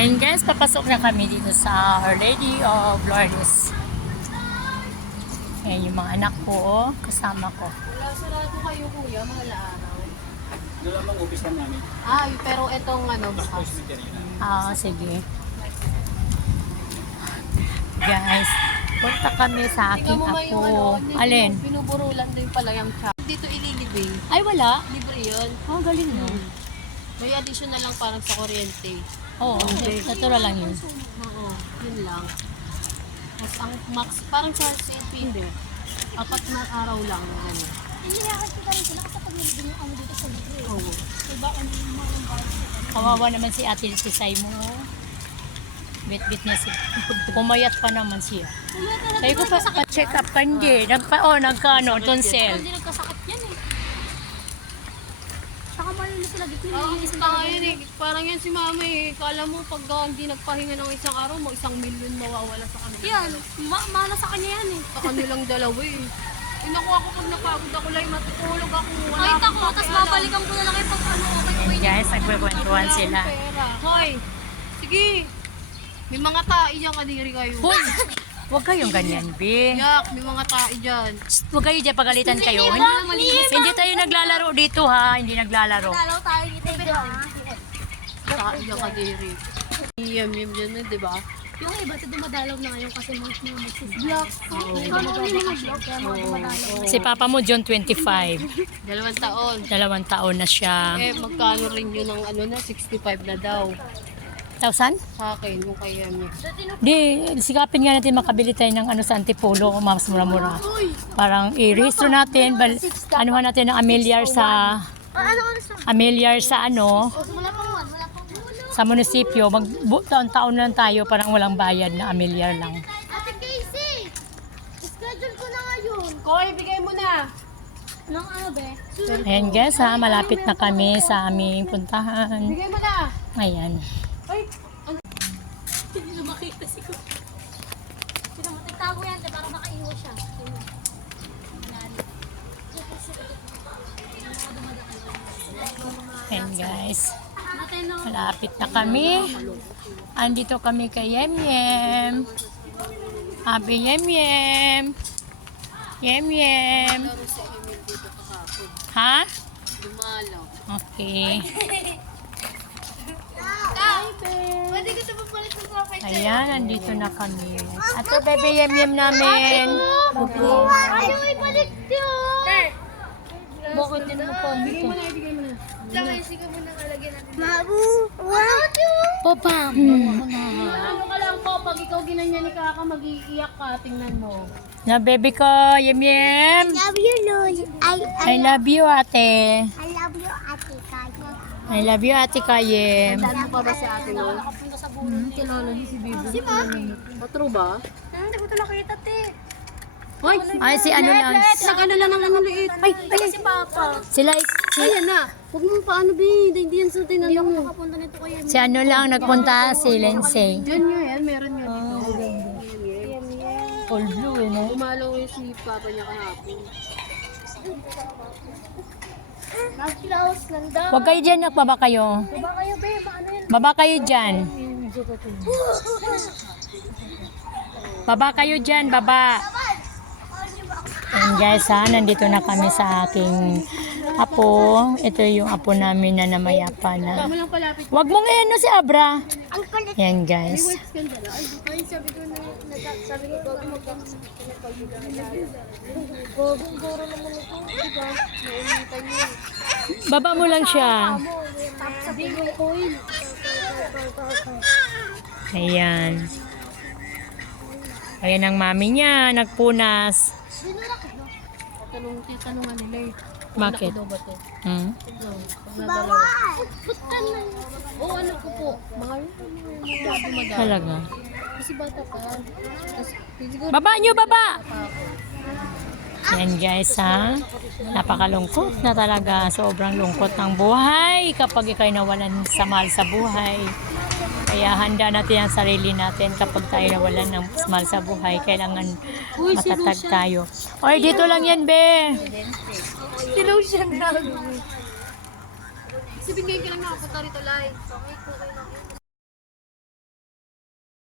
And guys, papasok na kami dito sa Our Lady of Lourdes. Ayan yung mga anak ko, kasama ko. Wala, sarado kayo kuya, mga araw. Doon lang mag-upis na namin. Pero itong bukas. Sige. Guys, punta kami sa Tingnan aking mo ba yung apo. Alin? Binuburulan din pala yung chat. Dito ililibing. Ay, wala. Libre yun. Galing no? May additional lang parang sa kuryente. Oo, natural lang yun. Oo, yun lang. Tapos ang max, parang sa CP, hindi. 4 na araw lang. Hindi nakakita rin sila kasi pag nilibing yung ano dito sa libre. Oo. Diba, ano yung mga Kawawa naman si Ate Tisay mo. Bit-bit niya siya. Pumayat pa naman siya. Sabi ko pa-check up ka, hindi. Nagka-ano, tonsil. Hindi nagkasakit yan eh. Saka malilo sila dito. Parang tanga yun eh. Parang yan si mama eh. Kala mo pag hindi nagpahinga ng isang araw, 1 million mawawala sa kanila. Yan, mana sa kanya yan eh. Sa kanilang dalawa eh. Naku ako pag napagod ako lang, matutulog ako. Wala Kahit akong ako, tapos pakialam. babalikan ko na lang yung pag ano, okay. And guys, nagkukwentuhan Wala akong sila. pera. Hoy, sige. May mga tae dyan kadiri kayo. Hoy! Huwag kayong ganyan, be. Yak, may mga tae dyan. Huwag kayo dyan, pagalitan kayo. Hindi tayo naglalaro dito ha. Hindi naglalaro. Lalaw tayo dito dito ha. Tae dyan kadiri. Yum dyan eh, di ba? Yung iba ito dumadalaw na ngayon kasi mga magsisblog. Ikaw na uli mga vlog kaya mga dumadalaw. Si Papa mo, John 25. 2 taon. 2 taon na siya. Magkano rin yun ng 65 na daw. 1,000? Sa akin, yung kaya niya. Di, sikapin nga natin makabili tayo ng sa Antipolo kung mas mura-mura. Parang i-rehistro natin, anuhan natin ng amilyar sa Wala pang one. sa munisipyo. Taon-taon lang tayo, parang walang bayad na amilyar lang. Ate Casey! Schedule ko na ngayon. Koy, bigay mo na. Nang ano be? Ayan guys ha, malapit na kami sa aming puntahan. Bigay mo na. Ayan. Ay, Hindi na makita siguro. Hindi na matagtago yan, para makaiwas siya. Ayan guys. Natin no. Malapit na kami. Andito kami kay Yem Yem. Happy Yem Yem. Yem Yem. Ha? dumalaw. Okay. Pwede ko ito papalit sa profile. Ayan, nandito na kami. Ato, bebe Yem Yem namin. Ayaw ibalik yun! Bakit din mo pa dito? Kasi ka muna kalagyan natin. Mabu! What? Papa. Ano ka lang po, pag ikaw ginanyan ni Kaka, mag-iiyak ka, tingnan mo. Na baby ko, Yem Yem. Love you, Lord. I love you, ate. I love you, Ate Kaya. I love you, ate Kayem. Saan mo pa ba si ate mo? Nakapunta sa buhay. Kilala niyo si Bibi. Si Ma. True ba? Hindi ko ito nakita, te. Hoy! Ay, si ano lang. Nag-ano lang ang ano liit. Ay, Si Papa. Sila, ayan na. Huwag mo paano, Bi. Hindi yan sa tinan mo. Nakapunta nito kayo. si ano lang nagpunta, si Lindsay. Yan nga yan, meron nga dito. All blue, eh, no? Umalaw yung si Papa niya kahapon. Mag-close, nanda. Huwag kayo dyan, nagbaba kayo. Diba kayo, be? Paano yan? Baba kayo dyan. Baba kayo dyan, baba. And guys ha, nandito na kami sa aking apo. Ito yung apo namin na namayapa na. Tama lang palapit. Huwag mo ngayon no si Abra. Ang kulit. Yan guys. Skandala. Ay, Sabi ko na, sabi ko, Gogo Gogong goro naman ito, diba? Naulitan niyo. Baba mo lang siya. Sabi ko, coil. Ayan. Ayan ang mami niya, nagpunas. tanungan nila eh. Bakit? Daw ba to? Hmm? Bawal! Ba't ka na? Oo, ano ko po. Mga yun. Dumadaan. Talaga. Kasi bata pa. Tapos, siguro Baba nyo, baba! Yan guys ha. Napakalungkot na talaga. Sobrang lungkot ng buhay kapag ikaw'y nawalan sa mahal sa buhay. Kaya handa natin ang sarili natin kapag tayo nawalan ng mahal sa buhay. Kailangan matatag tayo. Oy, dito lang yan, be. Silaw siya na. Kasi bigay ka lang nakapunta rito live.